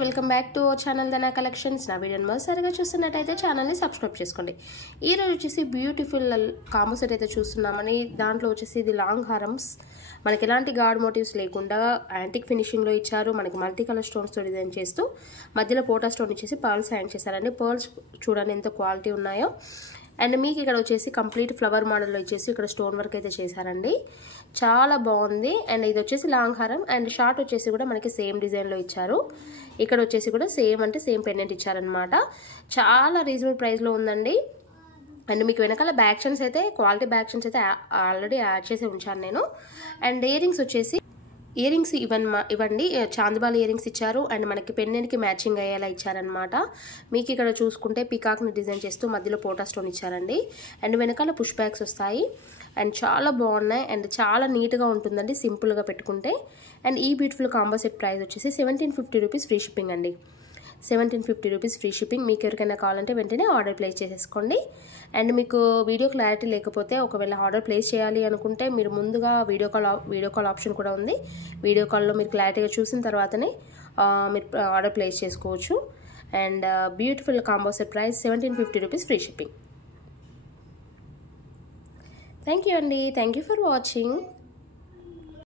Welcome back to our channel Dhana collections. నా వీడియోని మొదటిసారిగా చూస్తున్నట్టయితే ఛానల్ని సబ్స్క్రైబ్ చేసుకోండి. ఈ రోజు వచ్చేసి బ్యూటిఫుల్ కాంబో సెట్ అయితే చూస్తున్నామని. దాంట్లో వచ్చేసి ఇది లాంగ్ హారమ్స్, మనకి ఎలాంటి గాడ్ మోటివ్స్ లేకుండా యాంటిక్ ఫినిషింగ్లో ఇచ్చారు. మనకి మల్టీ కలర్ స్టోన్స్తో డిజైన్ చేస్తూ మధ్యలో పోటా స్టోన్ ఇచ్చేసి పర్ల్స్ హ్యాంగ్ చేశారండి. పర్ల్స్ చూడండి ఎంత క్వాలిటీ ఉన్నాయో. అండ్ మీకు ఇక్కడ వచ్చేసి కంప్లీట్ ఫ్లవర్ మోడల్లో ఇచ్చేసి ఇక్కడ స్టోన్ వర్క్ అయితే చేశారండి. చాలా బాగుంది. అండ్ ఇది వచ్చేసి లాంగ్ హారం అండ్ షార్ట్ వచ్చేసి కూడా మనకి సేమ్ డిజైన్లో ఇచ్చారు. ఇక్కడ వచ్చేసి కూడా సేమ్ అంటే సేమ్ పెండెంట్ ఇచ్చారనమాట. చాలా రీజనబుల్ ప్రైస్లో ఉందండి. అండ్ మీకు వెనకాల బ్యాక్ చైన్స్ అయితే క్వాలిటీ బ్యాక్ చైన్స్ అయితే ఆల్రెడీ యాడ్ చేసి ఉంచాను నేను. అండ్ ఇయరింగ్స్ వచ్చేసి ఇయరింగ్స్ ఇవ్వండి చాందిబాల్ ఇయరింగ్స్ ఇచ్చారు. అండ్ మనకి పెన్నెంట్కి మ్యాచింగ్ అయ్యేలా ఇచ్చారనమాట. మీకు ఇక్కడ చూసుకుంటే పీకాక్ని డిజైన్ చేస్తూ మధ్యలో పోటా స్టోన్ ఇచ్చారండి. అండ్ వెనకాల పుష్ బ్యాగ్స్ వస్తాయి. అండ్ చాలా బాగున్నాయి అండ్ చాలా నీట్గా ఉంటుందండి సింపుల్గా పెట్టుకుంటే. అండ్ ఈ బ్యూటిఫుల్ కాంబో సెట్ ప్రైస్ వచ్చేసి 1750 రూపీస్ ఫ్రీ షిప్పింగ్ అండి. 1750 రూపీస్ ఫ్రీ షిప్పింగ్. మీకు ఎవరికైనా కావాలంటే వెంటనే ఆర్డర్ ప్లేస్ చేసేసుకోండి. అండ్ మీకు వీడియో క్లారిటీ లేకపోతే ఒకవేళ ఆర్డర్ ప్లేస్ చేయాలి అనుకుంటే మీరు ముందుగా వీడియో కాల్ ఆప్షన్ కూడా ఉంది. వీడియో కాల్లో మీరు క్లారిటీగా చూసిన తర్వాతనే మీరు ఆర్డర్ ప్లేస్ చేసుకోవచ్చు. And beautiful combo set price 1750 rupees free shipping. Thank you అండి. Thank you for watching.